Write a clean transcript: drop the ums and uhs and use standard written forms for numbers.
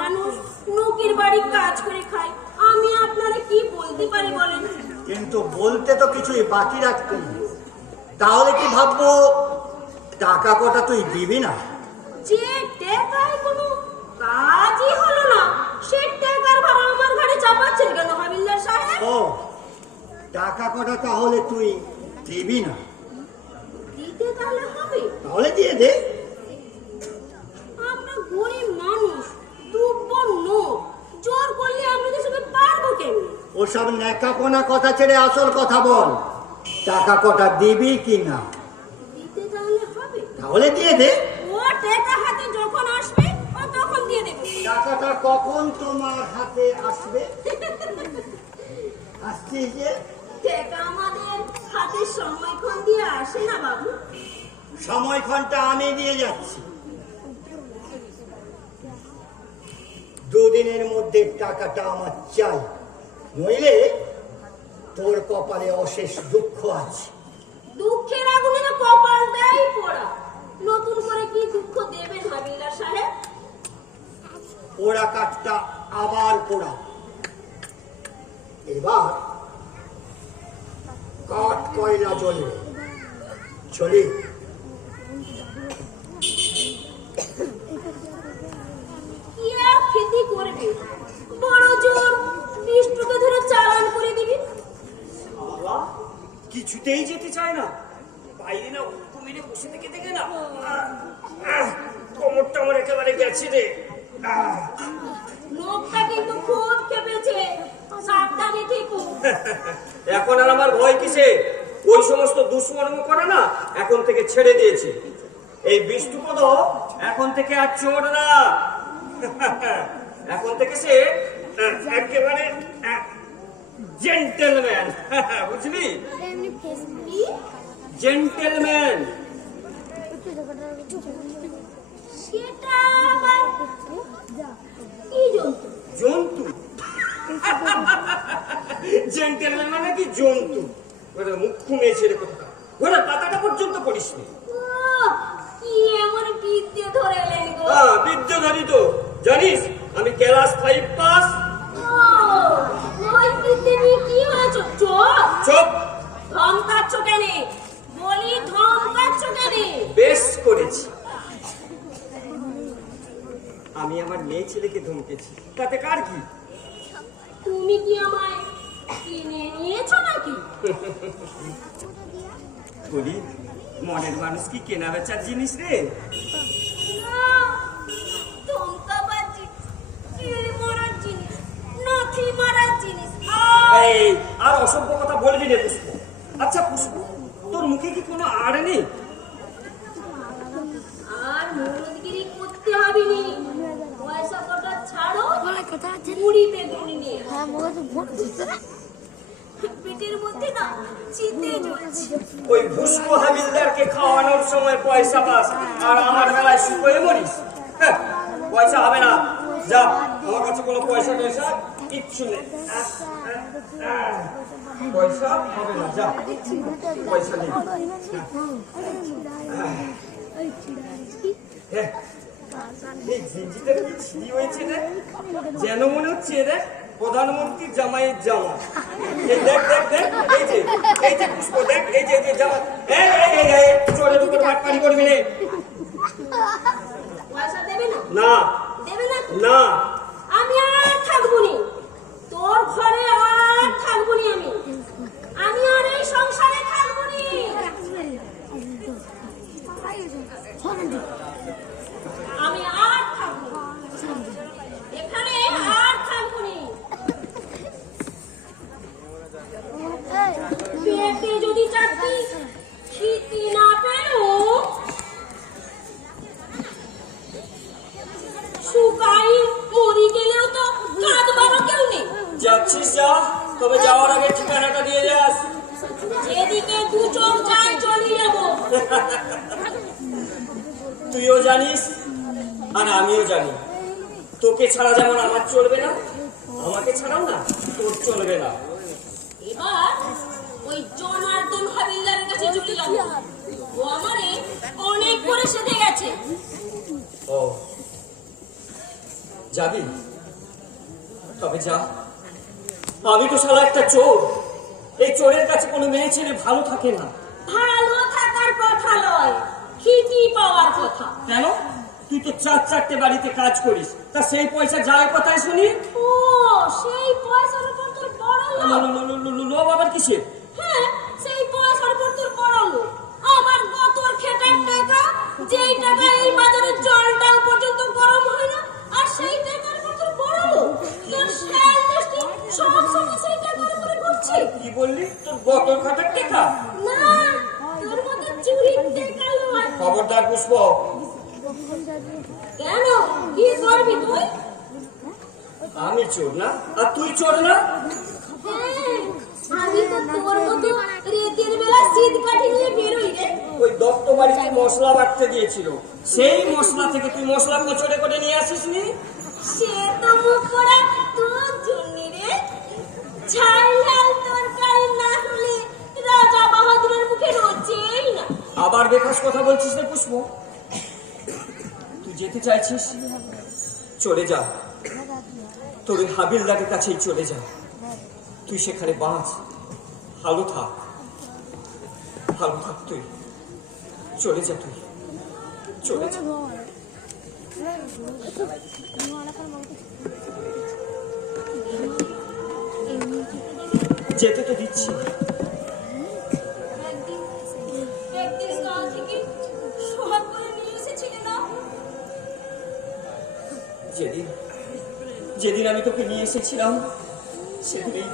মানুষ লোকের বাড়ি কাজ করে খায়, আমি আপনারা কি বলতে পারি বলেন? কিন্তু বলতে তো কিছুই বাকি রাখতে, তাহলে কি ভাববো টাকা কটা তুই দিবি না? যে টাকায় কোনো কাজই হলো না, সে টাকার ভাড়া আমার ঘাড়ে চাপাচ্ছেন কেন হাবিলদার সাহেব? ও টাকা কটা তাহলে তুই দিবি না? দিতে তাহলে হবে, তাহলে দিয়ে দে। আমরা গরিব মানুষ, দুর্বল নোট, জোর করলে আপনাদের সঙ্গে পারবো কেমনি? ওসব ন্যাকাপোনা কথা ছেড়ে আসল কথা বল, টাকা কটা দিবি কি না? দিতে তাহলে হবে, তাহলে দিয়ে দে। ও টাকা হাতে যখন আসবে ও তখন দিয়ে দেবে। টাকাটা কখন তোমার হাতে আসবে? আসছি যে টাকা আমাদের হাতে সময়ক্ষণ দিয়ে আসে না বাবু। সময়ক্ষণটা আমি দিয়ে যাচ্ছি, দুদিনের মধ্যে টাকাটা আমার চাই, নইলে তোর কপালে অশেষ দুঃখ আছে। দুঃখের আগুনে তো কপালটাই পোড়া, নতুন করে কি দুঃখ দেবেন হাবিলদার সাহেব? পোড়া কাঠটা আবার পোড়া, এবার কাঠ কয়লা জ্বলবে। চলি। কি আর খেতে করবে, বড় জোর বিষ্টুকে ধরে চালান করে দিবি। বাবা কিছুতেই যেতে চায় না, বাইরে না উল্টো মেরে বসে থেকে দেখে না কোমরটা আমার একেবারে গেছে রে। লোকটা কিন্তু খুব খেপেছে, সাবধানে থেকো। এখন আর আমার ভয় কিসে? ওই সমস্ত দুশ্মনম করে না এখন থেকে ছেড়ে দিয়েছি। এই বিষ্ণুপদ এখন থেকে আর চোর না, এখন থেকে সে একেবারে জেন্টেলম্যান, বুঝলি? জেন্টেলম্যান। সেটা আবার কি জন্তু? জন্তু? জেন্টেলম্যান মানে কি জন্তু? মুখ খুমেছে রে কথা, ঘোড়ার পাতাটা পর্যন্ত পড়িস নি। কি এমন বিদ্যে ধরে এলেন গো? হ্যাঁ বিদ্যে ধরি তো, জানিস আমি ক্লাস 5 পাস। ওই বিদ্যে নিয়ে কি হয়েছে? চোখ চুপ। ধমকাচ্ছ কেন? বলি ধমকাচ্ছ কেন? বেশ করেছি, আমি আমার মেয়ে ছেলেকে ধমকেছি, তাতে কার কি? তুমি কি আমায় কিনে নিয়েছো নাকি? বলি মনের মানুষ কি কেনা বেচার জিনিস রে? না, ধমকাবাজি, কিল মারার জিনিস, নথি মারার জিনিস। এই আর অসভ্য কথা বলবি রে পুষ্প। আচ্ছা পুষ্প, তোর মুখে কি কোনো আড় নেই? আর মুরদগিরি করতে হবে নি, পয়সা কটা ছাড়ো, মুড়ি বেগুনি নিয়ে। পেটের মধ্যে না চিতে জ্বলছে। ওই ভুস্কো হাবিলদারকে খাওয়ানোর সময় পয়সা পাস আর আমার বেলায় শুকোয় মরিস? হ্যাঁ, পয়সা হবে না, যা, আমার কাছে কোনো পয়সা টয়সা কিচ্ছু নেই। পয়সা হবে না, যা, পয়সা নেই। হ্যাঁ, এই জিনিসটা কি ছিঁড়ি হয়েছে রে, যেন মনে হচ্ছে রে প্রধানমন্ত্রী জামাইয়ের জামা। এই দেখ দেখ দেখ, এই যে পুষ্প দেখ, এই যে জামা। এই চোরের উপর বাটপাড়ি করবি রে। পয়সা দেবে না? না দেবে না তো? না, আমি আর থাকবো নি, তোর ঘরে আর থাকবো নি, আমি আর এই সংসারে থাকবো নি। আমি আর থাকবো না, এখানে আর থাকবো নি। পেটে যদি চাকরি খিতি না পেলো, শুকাই মরি গেলেও তো কাঁদবারও কেউ নেই। যাচ্ছিস যা, তবে যাওয়ার আগে ঠিকানাটা দিয়ে যাস। যেদিকে দু চোখ যায় চলে যাবো। তুইও জানিস আর আমিও জানি, তোকে ছাড়া যেমন আমার চলবে না, আমাকে ছাড়াও না তোর চলবে না। এবার ওই জনার্দন হাবিলদারের কাছে চলে যাবো, ও আমারে অনেক করে সেধে গেছে। ও যাবি? তবে যা। আমি তো শালা একটা চোর। এই চোরের কাছে কোনো মেয়ে ছেলে ভালো থাকে না। ভালো থাকার কথা নয়, খিটি পাওয়ার কথা। কেন? তুই তো 4-4টে বাড়িতে কাজ করিস, তা সেই পয়সা যায় কোথায় শুনি? ও, সেই পয়সার উপর তোর বড় লোভ। লোভ আবার কিসের? হ্যাঁ, সেই পয়সার উপর তোর বড় লোভ। আমার গতর খেটার টাকা, যেই টাকা এই বাজারে জলটাও পর্যন্ত গরম হয় না, আর সেই টাকার উপর তোর বড় লোভ। তোর শেয়াল দোস্তি সব সময় সেই টাকার উপরে ঘুরছে। কি বললি? তোর গতর খাটার টাকা? না, তোর মতো চুরির টাকা নয়। খবরদার পুষ্প। কেন, কি করবি তুই? আমি চোর না, আর তুই চোর না? হ্যাঁ, আমি তো তোর মতো রাতের বেলা শীত কাঠি নিয়ে বেরোই রে। ওই দত্ত বাড়িতে মশলা বাটতে দিয়েছিল, সেই মশলা থেকে তুই মশলা কচড়ে করে নিয়ে আসিস নি? সে তো মুখ করা তোর জন্য রে। ঝাল ঝাল তরকারি না হলে রাজা বাহাদুরের মুখে রোচেই না। আবার বেখাস কথা বলছিস না পুষ্প? তুই যেতে চাইছিস, চলে যা। তোর ওই হাবিলদারের কাছেই চলে যা। তুই সেখানে বাঁচ, ভালো থাক, ভালো থাক। তুই চলে যা, তুই চলে যা। যেতে তো দিচ্ছি। একদিন গাঁ থেকে সোহাগ করে নিয়ে এসেছিলে না? যেদিন যেদিন আমি তোকে নিয়ে এসেছিলাম, সেদিন